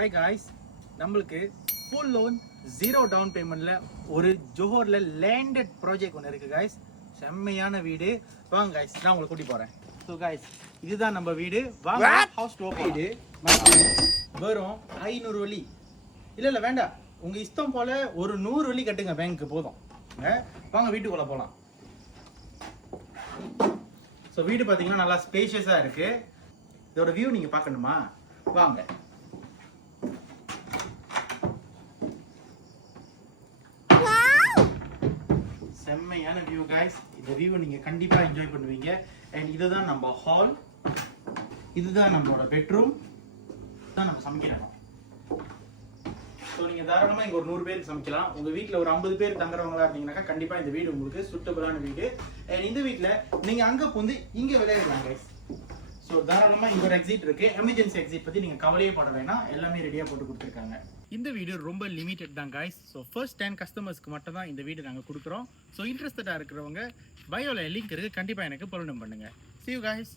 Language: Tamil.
ஹாய் காய்ஸ், நம்மளுக்கு ஃபுல் லோன் 0 டவுன் பேமெண்ட்ல ஒரு ஜோஹர்ல லேண்டட் ப்ராஜெக்ட் ஒன்று இருக்கு காய்ஸ். செம்மையான வீடு. வாங்க காய்ஸ், நான் உங்களை கூட்டி போறேன். ஸோ காய்ஸ், இதுதான் நம்ம வீடு. வாங்க ஹவுஸ் டூர். வீடு வெறும் 500 வழி இல்லை வேண்டாம், உங்க இஷ்டம் போல ஒரு 100 வழி கட்டுங்க, பேங்க்கு போதும். வாங்க வீட்டுக்குள்ள போகலாம். ஸோ வீடு பார்த்தீங்கன்னா நல்லா ஸ்பேஷியஸாக இருக்கு. இதோட வியூ நீங்க பார்க்கணுமா? வாங்க. செம்மையான வியூ गाइस. இந்த வியூவை நீங்க கண்டிப்பா என்ஜாய் பண்ணுவீங்க. அண்ட் இதுதான் நம்ம ஹால், இதுதான் நம்மளோட பெட்ரூம், தான் நம்ம சமைக்கிறோம். ஸோ நீங்க தாராளமா இங்க ஒரு 100 பேருக்கு சமைக்கலாம். உங்க வீட்டில் ஒரு 50 பேர் தங்குறவங்களா இருந்தீங்கன்னாக்கா கண்டிப்பா இந்த வீடு உங்களுக்கு சூட்டபிளான வீடு. அண்ட் இந்த வீட்டில் நீங்க அங்க வந்து இங்க விளையாடலாம் गाइस. ஸோ தாராளமா இங்க ஒரு எக்ஸிட் இருக்கு. எமர்ஜென்சி எக்ஸிட் பத்தி நீங்க கவலையே பட வேணாம், எல்லாமே ரெடியா போட்டு கொடுத்துருக்காங்க. இந்த வீடியோ ரொம்ப லிமிட்டட் தான் गाइस. ஸோ ஃபர்ஸ்ட் 10 கஸ்டமர்ஸ்க்கு மட்டும் தான் இந்த வீடு நாங்கள் கொடுக்குறோம். ஸோ இன்ட்ரெஸ்டடாக இருக்கிறவங்க பயோல லிங்க் இருக்கு, கண்டிப்பாக எனக்கு பொருளும் பண்ணுங்க. See you guys.